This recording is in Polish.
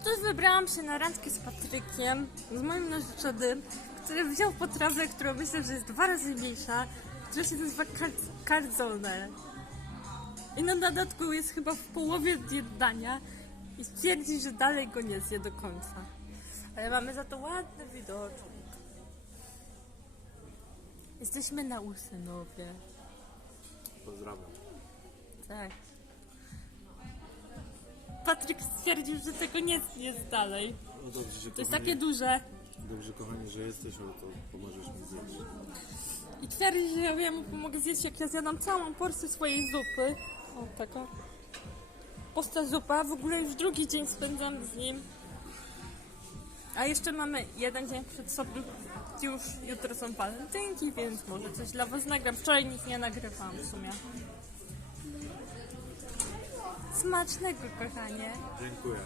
Otóż wybrałam się na randkę z Patrykiem, z moim narzeczonym, który wziął potrawę, którą myślę, że jest dwa razy mniejsza, która się nazywa calzone. I na dodatku jest chyba w połowie dania i twierdzi, że dalej go nie zje do końca. Ale mamy za to ładny widoczek. Jesteśmy na Usynowie. Pozdrawiam. Tak. Patryk stwierdził, że tego nie zje dalej. No dobrze, że To jest kochani, takie duże. Dobrze kochani, że jesteś, ale to pomożesz mi zjeść. I twierdzi, że ja wiem, mu pomogę zjeść, jak ja zjadam całą porcję swojej zupy. O, taka. Posta zupa. W ogóle już drugi dzień spędzam z nim. A jeszcze mamy jeden dzień przed sobą. Już jutro są walentynki, więc może coś dla was nagram. Wczoraj nic nie nagrywałam w sumie. Smacznego, kochanie. Dziękuję.